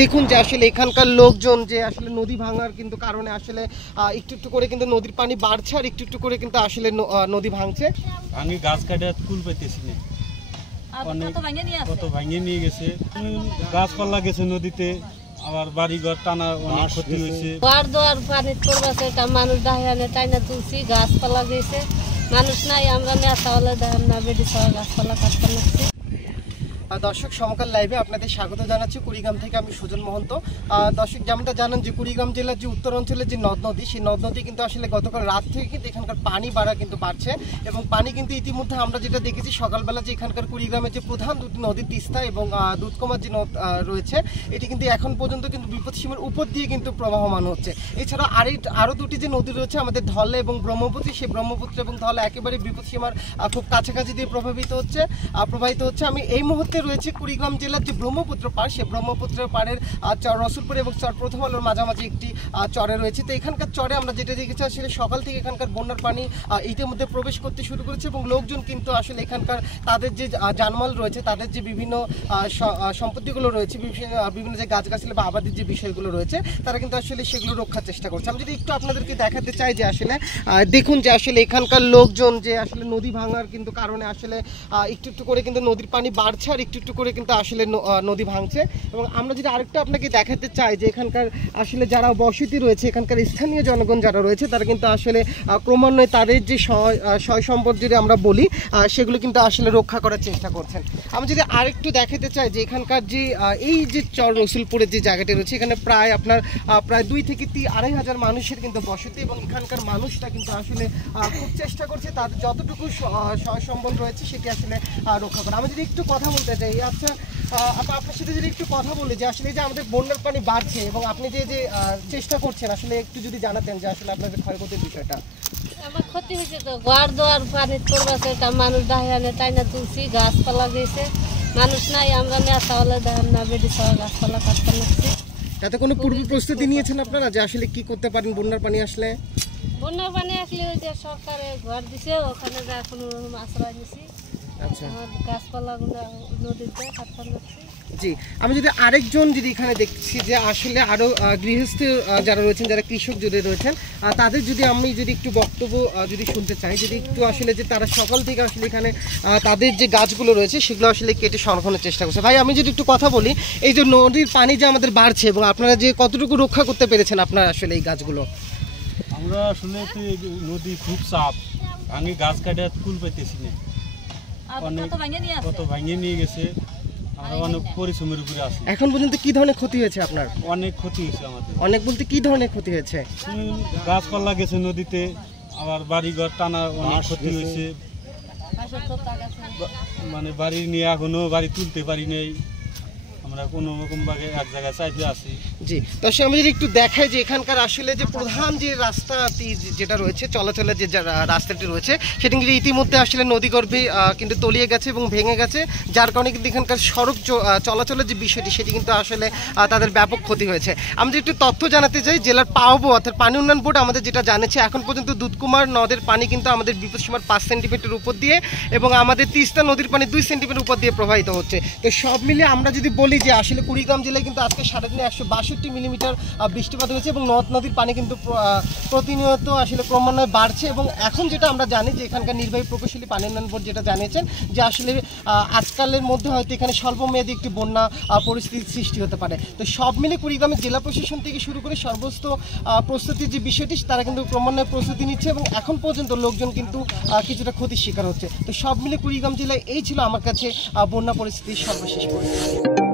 দেখুন যে আসলে এখানকার লোকজন যে আসলে নদী ভাঙার কিন্তু কারণে আসলে একটু একটু করে কিন্তু নদীর পানি বাড়ছে আর একটু একটু করে কিন্তু আসলে নদী ভাঙছে। ভাঙি গাছ কাটে কুল পাইতেছি না, কত ভাঙিয়ে নিয়ে গেছে, গাছপালা গেছে নদীতে, আবার বাড়ি ঘর টানা অনেক ক্ষতি হয়েছে। ঘর দোয়ার পানি পড়বাছে, এটা মানুষ দাহিয়ানে টাইনা তুলছি, গাছপালা গেছে, মানুষ নাই, আমরা নেতা হলে দেখেন না বেডি সবাই গাছপালা কাটতে লাগছে। দর্শক সমকাল লাইভে আপনাদের স্বাগত জানাচ্ছি কুড়িগ্রাম থেকে, আমি সুজন মহন্ত। দর্শক যেমনটা জানেন যে কুড়িগ্রাম জেলার যে উত্তর অঞ্চলের যে নদ নদী, সেই নদ নদী কিন্তু আসলে গতকাল রাত থেকে কিন্তু এখানকার পানি বাড়া কিন্তু বাড়ছে এবং পানি কিন্তু ইতিমধ্যে আমরা যেটা দেখেছি সকালবেলা যে এখানকার কুড়িগ্রামের যে প্রধান দুটি নদী তিস্তা এবং দুধকুমার যে নদ রয়েছে, এটি কিন্তু এখন পর্যন্ত কিন্তু বিপদসীমার উপর দিয়ে কিন্তু প্রবাহমান হচ্ছে। এছাড়া আরও দুটি যে নদী রয়েছে আমাদের ধলে এবং ব্রহ্মপুত্র, সেই ব্রহ্মপুত্র এবং ধলে একেবারে বিপদসীমার খুব কাছাকাছি দিয়ে প্রবাহিত হচ্ছে। আমি এই মুহূর্তে রয়েছে কুড়িগ্রাম জেলার যে ব্রহ্মপুত্র পাড়, সেই ব্রহ্মপুত্রের পাড়ের রসুলপুর এবং চর প্রথম আলোর মাঝামাঝি একটি চরে রয়েছে। তো এখানকার চরে আমরা যেটা দেখেছি আসলে সকাল থেকে এখানকার বন্যার পানি ইতিমধ্যে প্রবেশ করতে শুরু করেছে এবং লোকজন কিন্তু আসলে এখানকার তাদের যে জানমাল রয়েছে, তাদের যে বিভিন্ন সম্পত্তিগুলো রয়েছে, বিভিন্ন যে গাছগাছালি বা আবাদির যে বিষয়গুলো রয়েছে, তারা কিন্তু আসলে সেগুলো রক্ষার চেষ্টা করছে। আমি যদি একটু আপনাদেরকে দেখাতে চাই যে আসলে দেখুন যে আসলে এখানকার লোকজন যে আসলে নদী ভাঙার কিন্তু কারণে আসলে একটু একটু করে কিন্তু নদীর পানি বাড়ছে আর একটু একটু করে কিন্তু আসলে নদী ভাঙছে। এবং আমরা যদি আরেকটা আপনাকে দেখাতে চাই যে এখানকার আসলে যারা বসতি রয়েছে, এখানকার স্থানীয় জনগণ যারা রয়েছে, তারা কিন্তু আসলে ক্রমান্বয়ে তাদের যে সয় সম্পদ যদি আমরা বলি, সেগুলো কিন্তু আসলে রক্ষা করার চেষ্টা করছেন। আমি যদি আরেকটু দেখাতে চাই যে এখানকার যে এই যে চর রসুলপুরের যে জায়গাটি রয়েছে, এখানে প্রায় 2 থেকে 2.5 হাজার মানুষের কিন্তু বসতি এবং এখানকার মানুষটা কিন্তু আসলে খুব চেষ্টা করছে তাদের যতটুকু সয় সম্বল রয়েছে সেটি আসলে রক্ষা করা। আমি যদি একটু কথা বলতে চাই, আচ্ছা আপনার সাথে যদি একটু কথা বলি যে আসলে যে আমাদের বন্যার পানি বাড়ছে এবং আপনি যে চেষ্টা করছেন আসলে একটু যদি জানাতেন যে আসলে আপনাদের ক্ষয়ক্ষতির বিষয়টা। আমার ক্ষতি হয়েছে তো, ঘর দোয়ার পানি পড়বাছে, এটা মানুষ দাহিয়ানে টাইনা তুলছি, গাছপালা গেছে, মানুষ নাই, আমরা নেতা হলে দেখেন না বেডি সবাই গাছপালা কাটতে লাগছে। তাতে কোনো পূর্ব প্রস্তুতি নিয়েছেন আপনারা যে আসলে কি করতে পারেন বন্যার পানি আসলে? বন্যার পানি আসলে ওই যে সরকারে ঘর দিছে, ওখানে যা কোনো রকম আশ্রয় নিছি। আচ্ছা, গাছপালাগুলো নদীতে কাটতে লাগছে। জি, আমি যদি আরেকজন যদি এখানে দেখছি যে আসলে আরও গৃহস্থ যারা রয়েছেন, যারা কৃষক যদি রয়েছেন, তাদের যদি আমি যদি একটু বক্তব্য যদি শুনতে চাই, যদি একটু আসলে যে তারা সকাল থেকে আসলে এখানে তাদের যে গাছগুলো রয়েছে সেগুলো আসলে কেটে সংরক্ষণের চেষ্টা করছে। ভাই আমি যদি একটু কথা বলি, এই যে নদীর পানি যে আমাদের বাড়ছে এবং আপনারা যে কতটুকু রক্ষা করতে পেরেছেন আপনারা আসলে এই গাছগুলো? আমরা আসলে নদী খুব চাপ, ভাঙি গাছ কাটে কুল পাইতেছি না, কত ভাঙিয়ে নিয়ে গেছে, আমরা অনেক পরিশ্রমের উপরে আছি। এখন পর্যন্ত কি ধরনের ক্ষতি হয়েছে আপনার? অনেক ক্ষতি হয়েছে আমাদের। অনেক বলতে কি ধরনের ক্ষতি হয়েছে? গাছপালা গেছে নদীতে, আবার বাড়ি ঘর টানা অনেক ক্ষতি হয়েছে, মানে বাড়ি নিয়ে এখনো বাড়ি তুলতে পারি নাই, আমরা কোনো রকম ভাবে এক জায়গায় চাইতে আছি। জি, দর্শক আমি যদি একটু দেখাই যে এখানকার আসলে যে প্রধান যে রাস্তাটি যেটা রয়েছে, চলাচলের যে রাস্তাটি রয়েছে, সেটি কিন্তু ইতিমধ্যে আসলে নদীগর্ভে কিন্তু তলিয়ে গেছে এবং ভেঙে গেছে, যার কারণে কিন্তু এখানকার সড়ক চলাচলের যে বিষয়টি সেটি কিন্তু আসলে তাদের ব্যাপক ক্ষতি হয়েছে। আমি যদি একটু তথ্য জানাতে চাই, জেলার পাওবো অর্থাৎ পানি উন্নয়ন বোর্ড আমাদের যেটা জানিয়েছে, এখন পর্যন্ত দুধকুমার নদের পানি কিন্তু আমাদের বিপদসীমার 5 সেন্টিমিটার উপর দিয়ে এবং আমাদের তিস্তা নদীর পানি 2 সেন্টিমিটার উপর দিয়ে প্রবাহিত হচ্ছে। তো সব মিলিয়ে আমরা যদি বলি যে আসলে কুড়িগ্রাম জেলায় কিন্তু আজকে সারাদিনে 162 মিলিমিটার বৃষ্টিপাত হয়েছে এবং নদ নদীর পানি কিন্তু প্রতিনিয়ত আসলে ক্রমান্বয়ে বাড়ছে। এবং এখন যেটা আমরা জানি যে এখানকার নির্বাহী প্রকৌশলী পানি উন্নয়ন বোর্ড যেটা জানিয়েছেন যে আসলে আজকালের মধ্যে হয়তো এখানে স্বল্পমেয়াদী একটি বন্যা পরিস্থিতির সৃষ্টি হতে পারে। তো সব মিলে কুড়িগ্রামের জেলা প্রশাসন থেকে শুরু করে সর্বস্ত প্রস্তুতির যে বিষয়টি, তারা কিন্তু ক্রমান্বয়ে প্রস্তুতি নিচ্ছে এবং এখন পর্যন্ত লোকজন কিন্তু কিছুটা ক্ষতির শিকার হচ্ছে। তো সব মিলে কুড়িগ্রাম জেলায় এই ছিল আমার কাছে বন্যা পরিস্থিতির সর্বশেষ পরিস্থিতি।